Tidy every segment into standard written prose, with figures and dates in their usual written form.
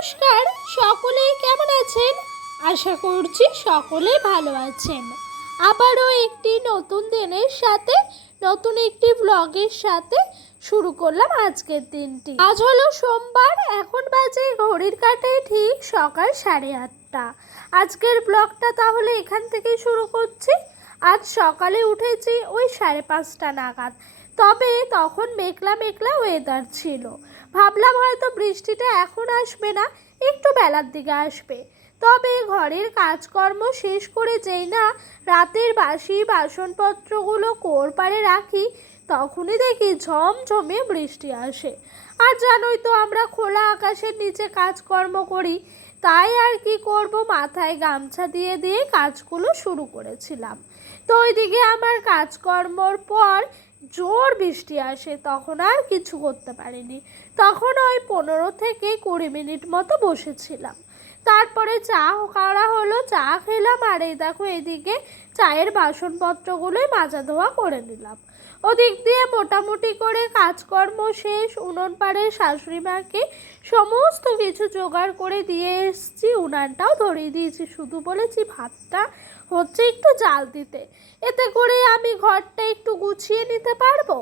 নমস্কার, সকলেই কেমন আছেন? আশা করছি সকলেই ভালো আছেন। আবারও একটি নতুন দিনের সাথে নতুন একটি ব্লগের সাথে শুরু করলাম আজকের দিনটি। আজ হলো সোমবার, এখন বাজে ঘড়ির কাঁটায় ঠিক সকাল 8:30। আজকের ব্লগটা তাহলে এখান থেকেই শুরু করছি। আজ সকালে উঠেছি ওই 5:30 নাগাদ, তবে তখন মেঘলা মেঘলা ওয়েদার ছিল। ভাবলাম হয়তো বৃষ্টিটা এখন আসবে না, একটু বেলার দিকে আসবে। তবে ঘরের কাজকর্ম শেষ করে যেই না রাতের বাসি বাসনপত্রগুলো কোরপাড়ে রাখি, তখনই দেখি ঝমঝমে বৃষ্টি আসে। আর জানোই তো আমরা খোলা আকাশের নিচে কাজকর্ম করি, তাই আর কি করব, মাথায় গামছা দিয়ে দিয়ে কাজগুলো শুরু করেছিলাম। তো ওইদিকে আমার কাজকর্মর পর জোর বৃষ্টি আসে, তখন আর কিছু করতে পারিনি। তখন ওই 15 থেকে 20 মিনিট মতো বসেছিলাম। তারপরে চা করা হলো, চা খেলাম। আর এই দেখো এদিকে চায়ের বাসনপত্রগুলোই মাজা ধোয়া করে নিলাম। ওদিক দিয়ে মোটামুটি করে কাজকর্ম শেষ। উনুন পাড়ে শাশুড়ি মাকে সমস্ত কিছু জোগাড় করে দিয়ে এসছি, উনানটাও ধরিয়ে দিয়েছি, শুধু বলেছি ভাতটা হচ্ছে একটু জাল দিতে, এতে করে আমি ঘরটা একটু গুছিয়ে নিতে পারবো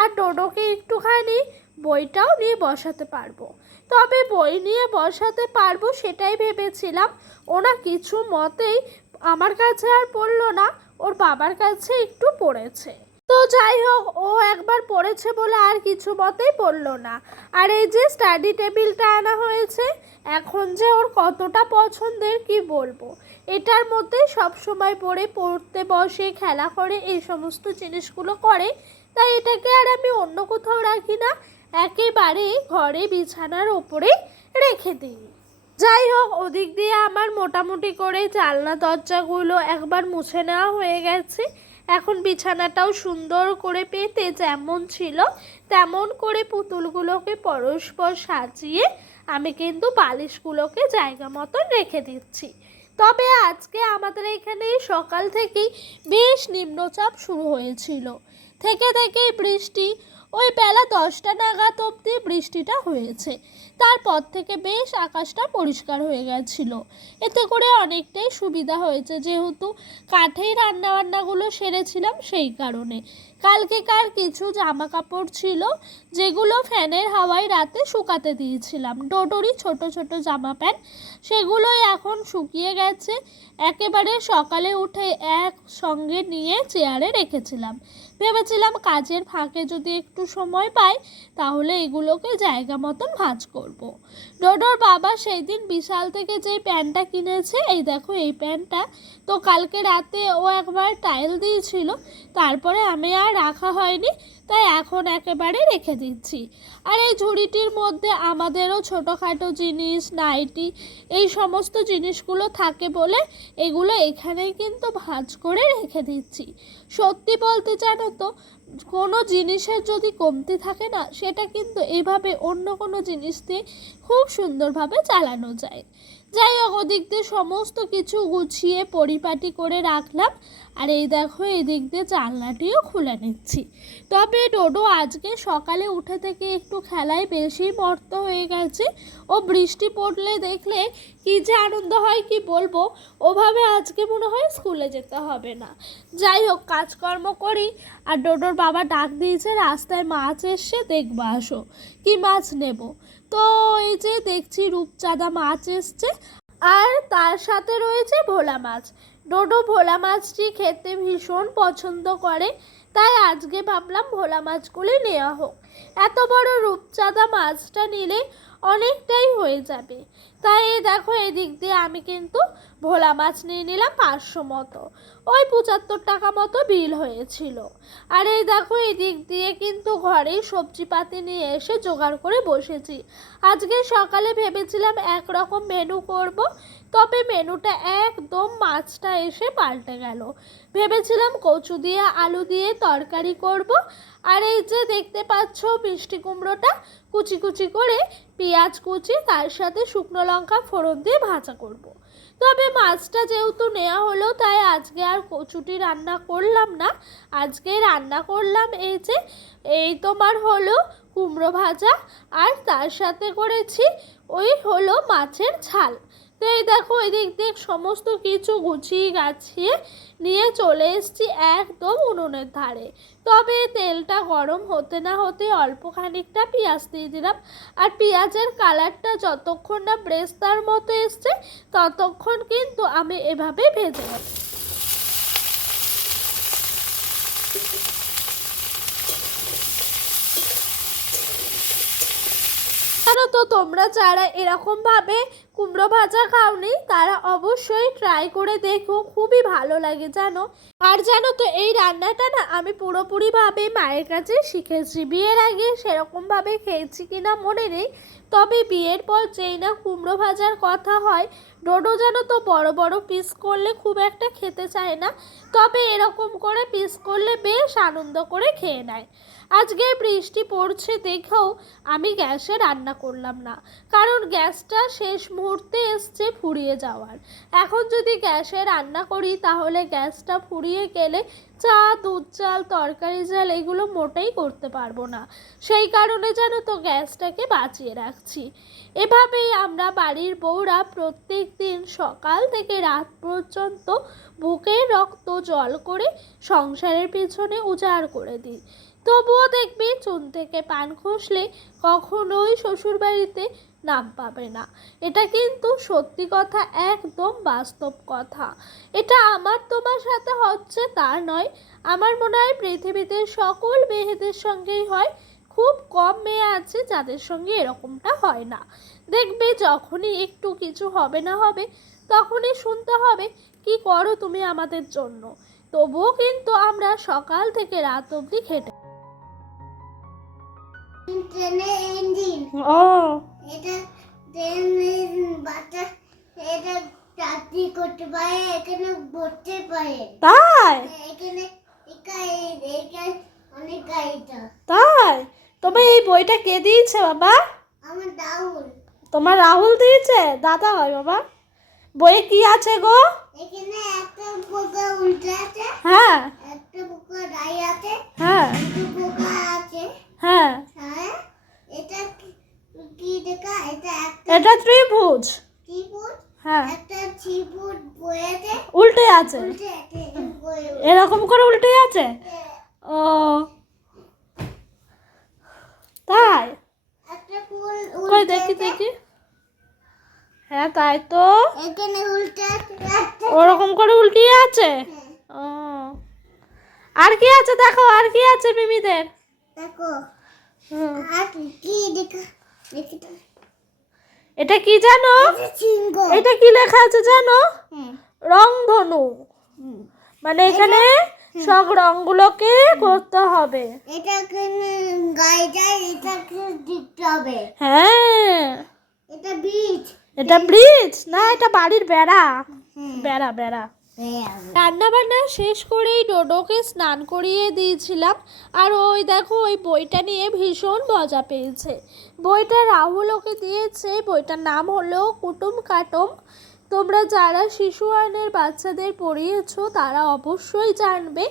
আর ডোডোকে একটুখানি বইটাও নিয়ে বসাতে পারবো। তবে বই নিয়ে বসাতে পারবো সেটাই ভেবেছিলাম, ওনা কিছু মতেই আমার কাছে আর পড়লো না, ওর বাবার কাছে একটু পড়েছে। তো যাই হোক, ও একবার পড়েছে বলে আর কিছু মতেই পড়লো না। আর এই যে স্টাডি টেবিলটা আনা হয়েছে, এখন যে ওর কতটা পছন্দের কি বলবো। এটার মধ্যে সব সময় পড়তে বসে, খেলা করে, এই সমস্ত জিনিসগুলো করে। তাই এটাকে আর আমি অন্য কোথাও রাখি না, একেবারে ঘরে বিছানার ওপরে রেখে দিই। যাই হোক, ওদিক দিয়ে আমার মোটামুটি করে জানলা দরজাগুলো একবার মুছে নেওয়া হয়ে গেছে। এখন বিছানাটাও সুন্দর করে পেতে যেমন ছিল তেমন করে পুতুলগুলোকে পরস্পর সাজিয়ে আমি কিন্তু বালিশগুলোকে জায়গা মতন রেখে দিচ্ছি। তবে আজকে আমাদের এখানে সকাল থেকেই বেশ নিম্নচাপ শুরু হয়েছিল, থেকে থেকেই বৃষ্টি। ওই বেলা 10টা নাগাদ অবধি বৃষ্টিটা হয়েছে, তারপর থেকে বেশ আকাশটা পরিষ্কার হয়ে গেছিল। এতে করে অনেকটাই সুবিধা হয়েছে, যেহেতু কাঠেই রান্নাবান্নাগুলো সেরেছিলাম সেই কারণে। কালকেকার কিছু জামা কাপড় ছিল যেগুলো ফ্যানের হাওয়ায় রাতে শুকাতে দিয়েছিলাম, ডোডোরই ছোট ছোট জামা প্যান্ট, সেগুলোই এখন শুকিয়ে গেছে। একেবারে সকালে উঠে একসঙ্গে নিয়ে চেয়ারে রেখেছিলাম, ভেবেছিলাম কাজের ফাঁকে যদি একটু সময় পাই তাহলে এগুলোকে জায়গা মতন ভাঁজ করব। ডোডোর বাবা সেই দিন বিশাল থেকে যে প্যান্টটা কিনেছে, এই দেখো এই প্যান্টটা, তো কালকে রাতে ও একবার টাইল দিয়েছিল, তারপরে আমি আর রাখা হয়নি, তাই এখন একেবারে রেখে দিচ্ছি। আর এই ঝুড়িটির মধ্যে আমাদেরও ছোটোখাটো জিনিস, নাইটি, এই সমস্ত জিনিসগুলো থাকে বলে এগুলো এখানেই কিন্তু ভাঁজ করে রেখে দিচ্ছি। সত্যি বলতে জানো তো, কোনো জিনিসের যদি কমতি থাকে না, সেটা কিন্তু এইভাবে অন্য কোনো জিনিস দিয়ে খুব সুন্দরভাবে চালানো যায়। যাই হোক, ওদিক দিয়ে সমস্ত কিছু গুছিয়ে পরিপাটি করে রাখলাম। আর এই দেখো এদিক দিয়ে জানলাটিও খুলে নিচ্ছি। তবে ডোডো আজকে সকালে উঠে থেকে একটু খেলায় বেশি মত্ত হয়ে গেছে। ও বৃষ্টি পড়লে দেখলে কি যে আনন্দ হয় কি বলবো, ওভাবে আজকে মনে হয় স্কুলে যেতে হবে না। যাই হোক, কাজকর্ম করি। আর ডোডোর বাবা ডাক দিয়েছে, রাস্তায় মাছ এসছে, দেখবা আসো কি মাছ নেব। তো এই যে দেখছি রূপচাঁদা মাছ এসছে, আর তার সাথে রয়েছে ভোলা মাছ। ডোডো ভোলা মাছটি খেতে ভীষণ পছন্দ করে, তাই আজকে ভাবলাম ভোলা মাছগুলি নেওয়া হোক। এত বড় রূপচাঁদা মাছটা নিলে অনেকটাই হয়ে যাবে। তাই এই দেখো এদিক দিয়ে আমি কিন্তু ভোলা মাছ নিয়ে নিলাম 500 মতো, ওই 75 টাকা মতো বিল হয়েছিল। আর এই দেখো এদিক দিয়ে কিন্তু ঘরেই সবজিপাতি নিয়ে এসে জোগাড় করে বসেছি। আজকে সকালে ভেবেছিলাম একরকম মেনু করব, তবে মেনুটা একদম মাছটা এসে পাল্টে গেল। ভেবেছিলাম কচু দিয়ে আলু দিয়ে তরকারি করব, আর এই যে দেখতে পাচ্ছ মিষ্টি কুমড়োটা কুচি কুচি করে পেঁয়াজ কুচি, তার সাথে শুকনো লঙ্কা ফোড়ন দিয়ে ভাজা করব। তবে মাছটা যেহেতু নেওয়া হলো, তাই আজকে আর কচুটি রান্না করলাম না। আজকে রান্না করলাম এই তোমার হলো কুমড়ো ভাজা, আর তার সাথে করেছি ওই হলো মাছের ঝাল। তো এই দেখো এদিক দিয়ে সমস্ত কিছু গুছিয়ে গাছিয়ে নিয়ে চলে এসেছি একদম উনুনের ধারে। তবে তেলটা গরম হতে না হতে অল্প খানিকটা পেঁয়াজ দিয়ে দিলাম। আর পেঁয়াজের কালারটা যতক্ষণ না ব্রেস্তার মতো এসছে ততক্ষণ কিন্তু আমি এভাবে ভেজে নেব। জানো তো তোমরা যারা এরকমভাবে কুমড়ো ভাজা খাওনি তারা অবশ্যই ট্রাই করে দেখো, খুবই ভালো লাগে জানো। আর জানো তো এই রান্নাটা না আমি পুরোপুরিভাবে মায়ের কাছে শিখেছি। বিয়ের আগে সেরকমভাবে খেয়েছি কিনা মনে নেই, তবে বিয়ের পর যেই না কুমড়ো ভাজার কথা হয়, ডোডো জানো তো বড় বড় পিস করলে খুব একটা খেতে চায় না, তবে এরকম করে পিস করলে বেশ আনন্দ করে খেয়ে নেয়। আজকে বৃষ্টি পড়ছে দেখেও আমি গ্যাসে রান্না করলাম না, কারণ গ্যাসটা শেষ মুহূর্তে এসছে ফুরিয়ে যাওয়ার। এখন যদি গ্যাসে রান্না করি তাহলে গ্যাসটা ফুরিয়ে গেলে চা, দুধ চাল, তরকারি চাল এগুলো মোটেই করতে পারবো না। সেই কারণে জানো তো গ্যাসটাকে বাঁচিয়ে রাখছি। এভাবেই আমরা বাড়ির বউরা প্রত্যেক দিন সকাল থেকে রাত পর্যন্ত বুকের রক্ত জল করে সংসারের পিছনে উজাড় করে দিই। তবুও দেখবি চুন থেকে পান খসলে কখনোই শ্বশুরবাড়িতে নাম পাবে না। এটা কিন্তু সত্যি কথা, একদম বাস্তব কথা। এটা আমার তোমার সাথে হচ্ছে তা নয়, আমার মনে হয় পৃথিবীতে সকল মেয়েদের সঙ্গেই হয়। খুব কম মেয়ে আছে যাদের সঙ্গে এরকমটা হয় না। দেখবে যখনই একটু কিছু হবে না হবে তখনই শুনতে হবে কি করো তুমি আমাদের জন্য। তবুও কিন্তু আমরা সকাল থেকে রাত অবধি খেটে। ট্রেনের ইঞ্জিন ও এটা ট্রেনের বাচ্চা এটা চাকরি করতে পারে, এখানে বসতে পারে। তাই এখানে এখানে অনেক গাড়িটা। তাই তোমার এই বইটা কে দিয়েছে বাবা? আমার রাহুল। তোমার রাহুল দিয়েছে? দাদা হয় বাবা। বইয়ে কি আছে গো? এখানে একটা পোকা উল্টে আছে, হ্যাঁ একটা পোকা দাঁড়িয়ে আছে, হ্যাঁ দুটো পোকা আছে। হ্যাঁ হ্যাঁ, এটা কি দেখা? এটা ত্রিভুজ। ত্রিভুজ। হ্যাঁ একটা ত্রিভুজ বইয়েতে উল্টে আছে, উল্টে আছে এরকম করে উল্টে আছে। ও তাই? একটা ফুল কই দেখি দেখি। হ্যাঁ তাই তো, এখানে উল্টে আছে, ওরকম করে উল্টে আছে। ও আর কি আছে দেখো, আর কি আছে মিমিদের? দেখো হুম, আর কি দেখা দেখি তো। এটা কি জানো? এটা সিংহ। এটা কি লেখা আছে জানো? রংধনু। মানে এখানে সব রংগুলোকে করতে হবে। এটা গায়ে যায়, এটাকে দিতে হবে। হ্যাঁ এটা বীজ। এটা ব্রিজ না, এটা বাড়ির বেড়া। বেড়া বেড়া। রান্না বান্না শেষ করেই ডোডোকে স্নান করিয়ে দিয়েছিলাম। আর ওই দেখো ওই বইটা নিয়ে ভীষণ মজা পেয়েছে। বইটা রাহুল ওকে দিয়েছে, বইটার নাম হলো কুটুম কাটুম। তোমরা যারা শিশু আইনের বাচ্চাদের পড়িয়েছো তারা অবশ্যই জানবে।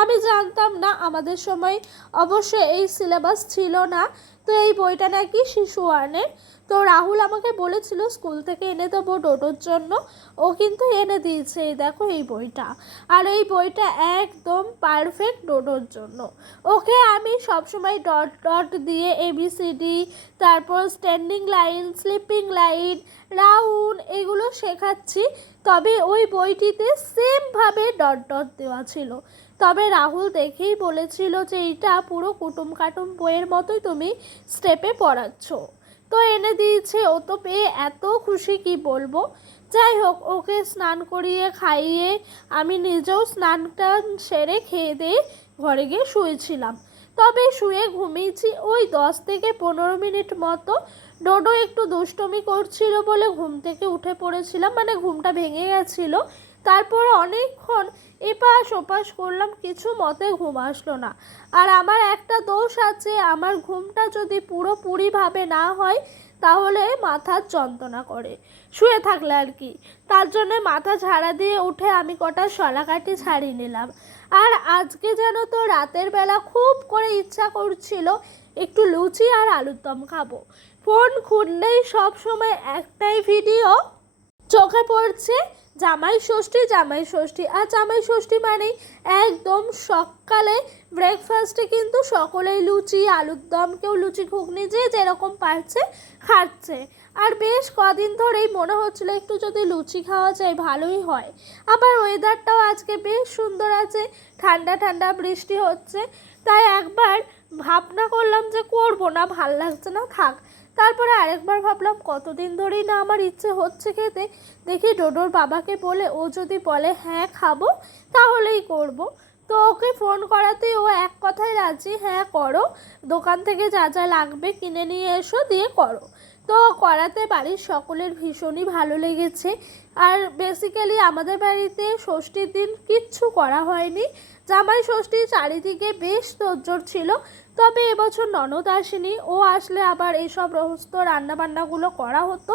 আমি জানতাম না, আমাদের সময় অবশ্য এই সিলেবাস ছিল না। তো এই বইটা নাকি শিশু আইনের। তো রাহুল আমাকে বলেছিল স্কুল থেকে এনে দেবো ডোডোর জন্য, ও কিন্তু এনে দিয়েছে। এই দেখো এই বইটা, আর এই বইটা একদম পারফেক্ট ডোডোর জন্য। ওকে আমি সবসময় ডট ডট দিয়ে ABCD, তারপর standing line, sleeping line, round এগুলো শেখাচ্ছি। তবে ওই বইটিতে সেমভাবে ডট ডট দেওয়া ছিল। তবে রাহুল দেখেই বলেছিল যে এইটা পুরো কুটুম কাটুম বইয়ের মতোই তুমি স্টেপে পড়াচ্ছ। তো এনে দিয়েছে, ও তো পেয়ে এত খুশি কি বলবো। যাই হোক, ওকে স্নান করিয়ে খাইয়ে আমি নিজেও স্নানটা সেরে খেয়ে দিয়ে ঘরে গিয়ে শুয়েছিলাম। তবে শুয়ে ঘুমিয়েছি ওই 10 থেকে 15 মিনিট মতো। ডোডো একটু দুষ্টুমি করছিল বলে ঘুম থেকে উঠে পড়েছিলাম, মানে ঘুমটা ভেঙে গেছিলো। তারপর অনেকক্ষণ এপাশ ওপাশ করলাম, কিছু মতে ঘুম আসলো না। আর আমার একটা দোষ আছে, আমার ঘুমটা যদি পুরোপুরিভাবে না হয় তাহলে মাথার যন্ত্রণা করে শুয়ে থাকলে আর কি। তার জন্য মাথা ঝাড়া দিয়ে উঠে আমি কটা শলাকাঠি ছাড়িয়ে নিলাম। আর আজকে যেন তো রাতের বেলা খুব করে ইচ্ছা করছিল একটু লুচি আর আলুর দম খাবো, ফোন খুললেই সব সময় একটাই ভিডিও চোখে পড়ছে, জামাই ষষ্ঠী জামাই ষষ্ঠী। আর জামাই ষষ্ঠী মানেই একদম সকালে ব্রেকফাস্টে কিন্তু সকলেই লুচি, আলুর দম, কেউ লুচি ঘুগনি, যে যেরকম পারছে খাচ্ছে। আর বেশ কদিন ধরেই মনে হচ্ছিল একটু যদি লুচি খাওয়া যায় ভালোই হয়। আবার ওয়েদারটাও আজকে বেশ সুন্দর আছে, ঠান্ডা ঠান্ডা বৃষ্টি হচ্ছে। তাই একবার ভাবনা করলাম যে করবো না, ভাল লাগছে না, থাক। তারপরে আরেকবার ভাবলাম কতদিন ধরেই না আমার ইচ্ছে হচ্ছে খেতে, দেখি ডোডোর বাবাকে বলে, ও যদি বলে হ্যাঁ খাবো তাহলেই করব। তো ওকে ফোন করাতেই ও এক কথায় রাজি, হ্যাঁ করো, দোকান থেকে যা যা লাগবে কিনে নিয়ে এসো, দিয়ে করো। তো করাতে বাড়ির সকলের ভীষণই ভালো লেগেছে। আর বেসিক্যালি আমাদের বাড়িতে ষষ্ঠীর দিন কিচ্ছু করা হয়নি। জামাই ষষ্ঠী চারিদিকে বেশ তোড়জোড় ছিল, তবে এবছর ননদ আসেনি। ও আসলে আবার এইসব সমস্ত রান্নাবান্নাগুলো করা হতো,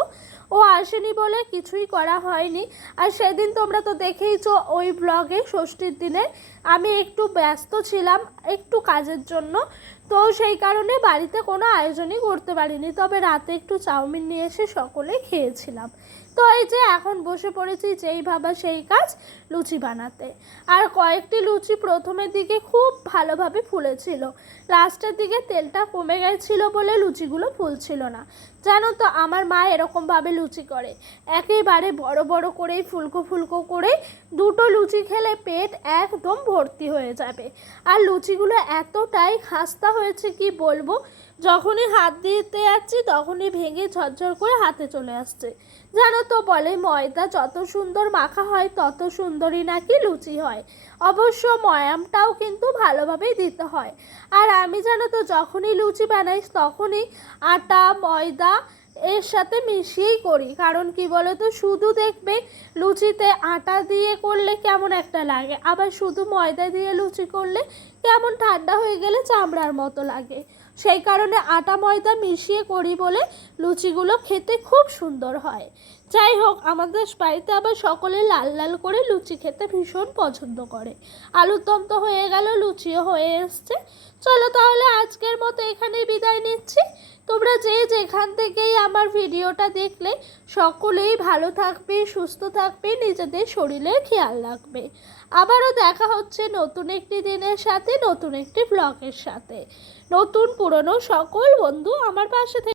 ও আসেনি বলে কিছুই করা হয়নি। আর সেদিন তোমরা তো দেখেইছো ওই ব্লগে, ষষ্ঠীর দিনে আমি একটু ব্যস্ত ছিলাম একটু কাজের জন্য, তো সেই কারণে বাড়িতে কোনো আয়োজনই করতে পারিনি। তবে রাতে একটু চাউমিন নিয়ে এসে সকলে খেয়েছিলাম। তো এই যে এখন বসে পড়েছি যেই ভাবা সেই কাজ, লুচি বানাতে। আর কয়েকটি লুচি প্রথমের দিকে খুব ভালোভাবে ফুলেছিল, লাস্টের দিকে তেলটা কমে গেছিলো বলে লুচিগুলো ফুলছিল না। জানো তো আমার মা এরকমভাবে লুচি করে, একেবারে বড় বড় করেই ফুলকো ফুলকো করে, দুটো লুচি খেলে পেট একদম ভর্তি হয়ে যাবে। আর লুচিগুলো এতটাই খাস্তা হয়েছে কি বলবো, যখনই হাত দিতে যাচ্ছি তখনই ভেঙে ঝরঝর করে হাতে চলে আসছে। জানো তো বলে ময়দা যত সুন্দর মাখা হয় তত সুন্দরই নাকি লুচি হয়। অবশ্য ময়ামটাও কিন্তু ভালোভাবেই দিতে হয়। আর আমি জানো তো যখনই লুচি বানাই তখনই আটা ময়দা এর সাথে মিশিয়েই করি। কারণ কি বলো তো, শুধু দেখবে লুচিতে আটা দিয়ে করলে কেমন একটা লাগে, আবার শুধু ময়দা দিয়ে লুচি করলে কেমন ঠান্ডা হয়ে গেলে চামড়ার মতো লাগে। সেই কারণে আটা ময়দা মিশিয়ে করি বলে লুচিগুলো খেতে খুব সুন্দর হয়। যাই হোক, আমাদের বাড়িতে আবার সকলে লাল লাল করে লুচি খেতে ভীষণ পছন্দ করে। আলুর দম তো হয়ে গেল, লুচিও হয়ে এসছে। চলো তাহলে আজকের মতো এখানেই বিদায় নিচ্ছি। তোমরা যে যেখান থেকেই আমার ভিডিওটা দেখলে সকলেই ভালো থাকবে, সুস্থ থাকবে, নিজেদের শরীরের খেয়াল রাখবে। আবারও দেখা হচ্ছে নতুন একটি দিনের সাথে, নতুন একটি ব্লগের সাথে। নতুন পুরনো সকল বন্ধু আমার পাশে থেকে